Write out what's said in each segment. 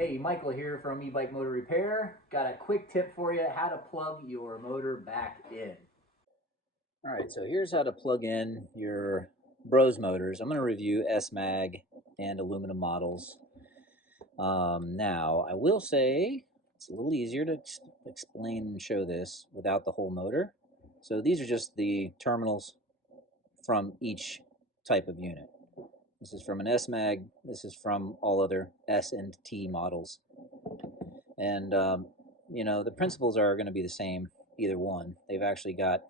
Hey, Michael here from eBike Motor Repair. Got a quick tip for you how to plug your motor back in. All right, so here's how to plug in your Brose motors. I'm going to review S-Mag and aluminum models. Now, I will say it's a little easier to explain and show this without the whole motor. So these are just the terminals from each type of unit. This is from an S-Mag. This is from all other S and T models. And, you know, the principles are going to be the same, either one. They've actually got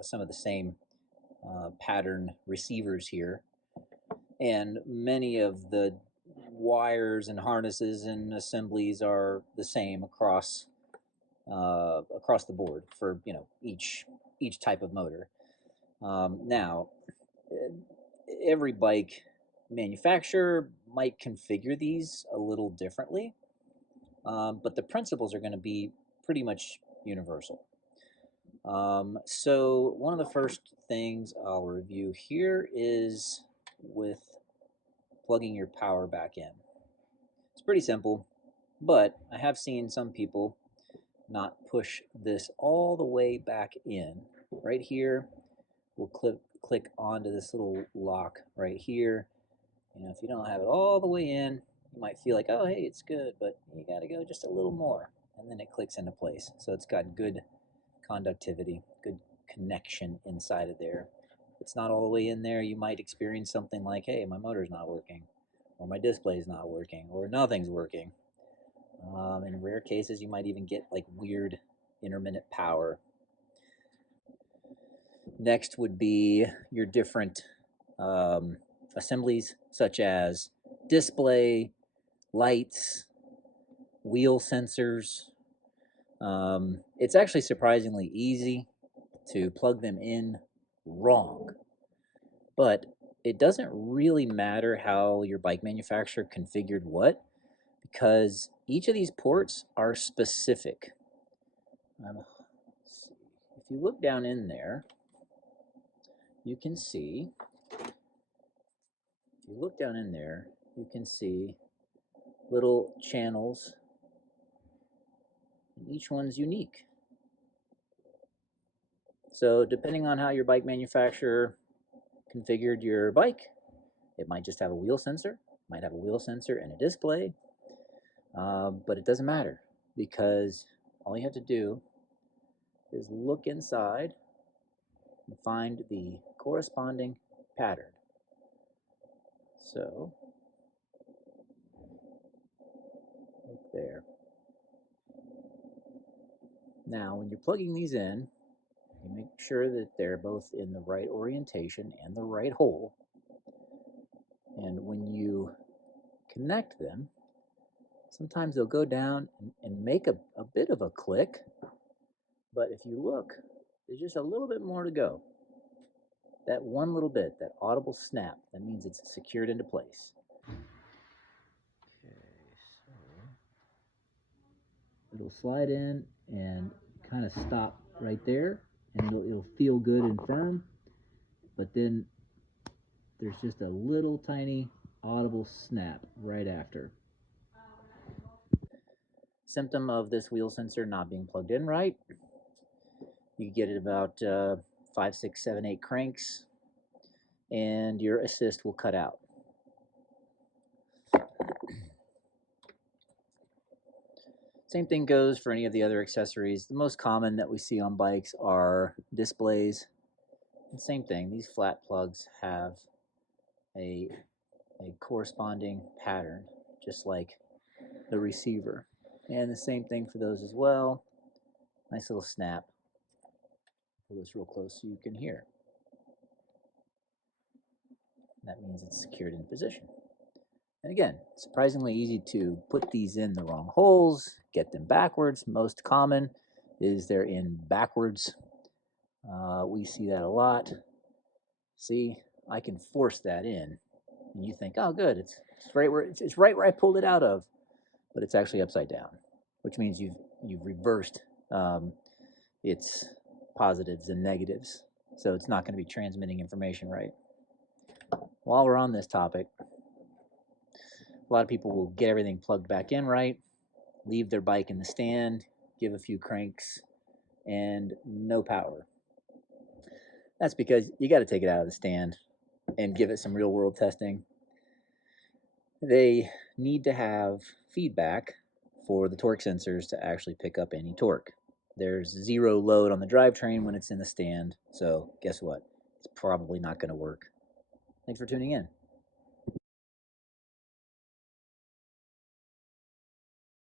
some of the same pattern receivers here. And many of the wires and harnesses and assemblies are the same across the board for, you know, each type of motor. Now, every bike manufacturer might configure these a little differently, but the principles are going to be pretty much universal. So one of the first things I'll review here is with plugging your power back in. It's pretty simple, but I have seen some people not push this all the way back in. Right here, we'll click onto this little lock right here. And if you don't have it all the way in, you might feel like, oh, hey, it's good, but you got to go just a little more. And then it clicks into place. So it's got good conductivity, good connection inside of there. If it's not all the way in there, you might experience something like, hey, my motor's not working, or my display's not working, or nothing's working. In rare cases, you might even get like weird intermittent power. Next would be your different assemblies, such as display, lights, wheel sensors. It's actually surprisingly easy to plug them in wrong, but it doesn't really matter how your bike manufacturer configured what, because each of these ports are specific. If you look down in there, you can see, little channels, and each one's unique. So depending on how your bike manufacturer configured your bike, it might just have a wheel sensor, might have a wheel sensor and a display, but it doesn't matter, because all you have to do is look inside and find the corresponding pattern. So look there. Now, when you're plugging these in, you make sure that they're both in the right orientation and the right hole. And when you connect them, sometimes they'll go down and make a bit of a click. But if you look, there's just a little bit more to go. That one little bit, that audible snap, that means it's secured into place. Okay, so it'll slide in and kind of stop right there, and it'll feel good and firm, but then there's just a little tiny audible snap right after. Symptom of this wheel sensor not being plugged in right: you get it about 5, 6, 7, 8 cranks, and your assist will cut out. Same thing goes for any of the other accessories. The most common that we see on bikes are displays. And same thing, these flat plugs have a corresponding pattern, just like the receiver. And the same thing for those as well. Nice little snap. Pull this real close so you can hear. That means it's secured in position. And again, surprisingly easy to put these in the wrong holes, get them backwards. Most common is they're in backwards. We see that a lot. See, I can force that in, and you think, oh, good, it's right where I pulled it out of, but it's actually upside down, which means you've reversed its positives and negatives, so it's not going to be transmitting information right. While we're on this topic, A lot of people will get everything plugged back in right, leave their bike in the stand, give a few cranks, and no power. That's because you got to take it out of the stand and give it some real world testing. They need to have feedback for the torque sensors to actually pick up any torque. There's zero load on the drivetrain when it's in the stand, so guess what? It's probably not going to work. Thanks for tuning in.